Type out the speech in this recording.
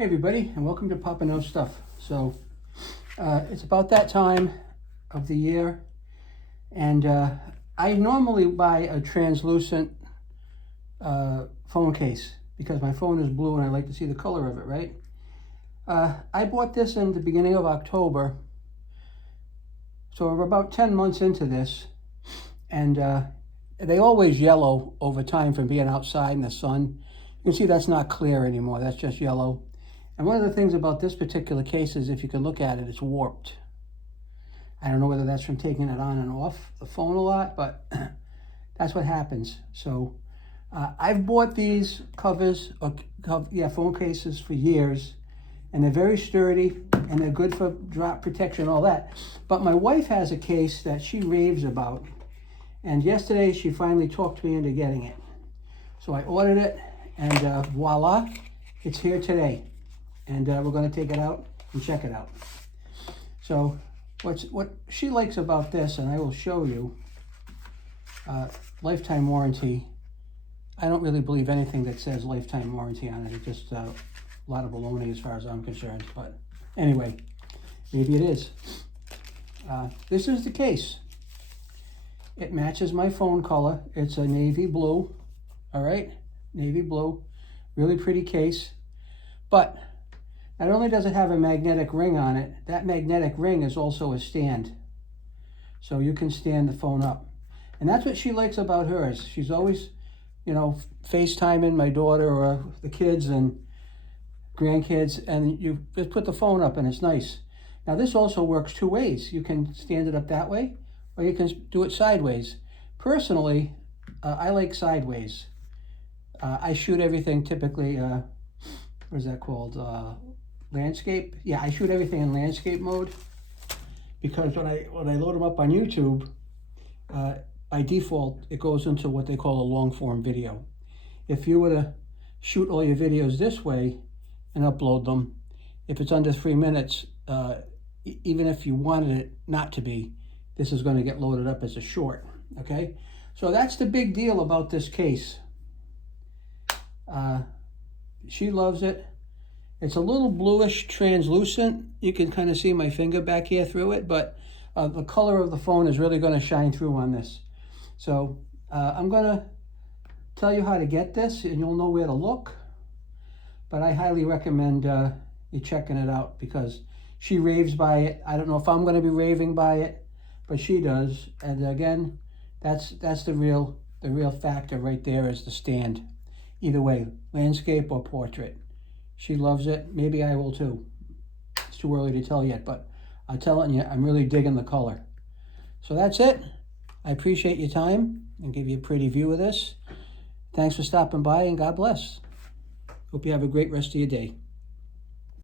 Hey everybody, and welcome to Papa Knows Stuff. So, it's about that time of the year, and I normally buy a translucent phone case because my phone is blue and I like to see the color of it, right? I bought this in the beginning of October, so we're about 10 months into this, and they always yellow over time from being outside in the sun. You can see that's not clear anymore, that's just yellow. And one of the things about this particular case is if you can look at it, it's warped. I don't know whether that's from taking it on and off the phone a lot, but that's what happens. So I've bought these covers, phone cases for years, and they're very sturdy and they're good for drop protection, all that. But my wife has a case that she raves about, and yesterday she finally talked me into getting it. So I ordered it, and voila, it's here today. And we're going to take it out and check it out. So what she likes about this, and I will show you, lifetime warranty. I don't really believe anything that says lifetime warranty on it. It's just a lot of baloney as far as I'm concerned. But anyway, maybe it is. This is the case. It matches my phone color. It's a navy blue. All right, navy blue. Really pretty case. But not only does it have a magnetic ring on it, that magnetic ring is also a stand. So you can stand the phone up. And that's what she likes about hers. She's always, FaceTiming my daughter or the kids and grandkids, and you just put the phone up and it's nice. Now this also works two ways. You can stand it up that way, or you can do it sideways. Personally, I like sideways. I shoot everything typically, what is that called? Landscape. Yeah, I shoot everything in landscape mode because when I load them up on YouTube, by default it goes into what they call a long form video. If you were to shoot all your videos this way and upload them, if it's under 3 minutes, even if you wanted it not to be, this is going to get loaded up as a short. Okay, so that's the big deal about this case. She loves it. It's a little bluish translucent. You can kind of see my finger back here through it, but the color of the phone is really going to shine through on this. So I'm going to tell you how to get this, and you'll know where to look. But I highly recommend you checking it out because she raves by it. I don't know if I'm going to be raving by it, but she does. And again, that's the real factor right there is the stand. Either way, landscape or portrait. She loves it. Maybe I will too. It's too early to tell yet, but I'm telling you, I'm really digging the color. So that's it. I appreciate your time and give you a pretty view of this. Thanks for stopping by, and God bless. Hope you have a great rest of your day.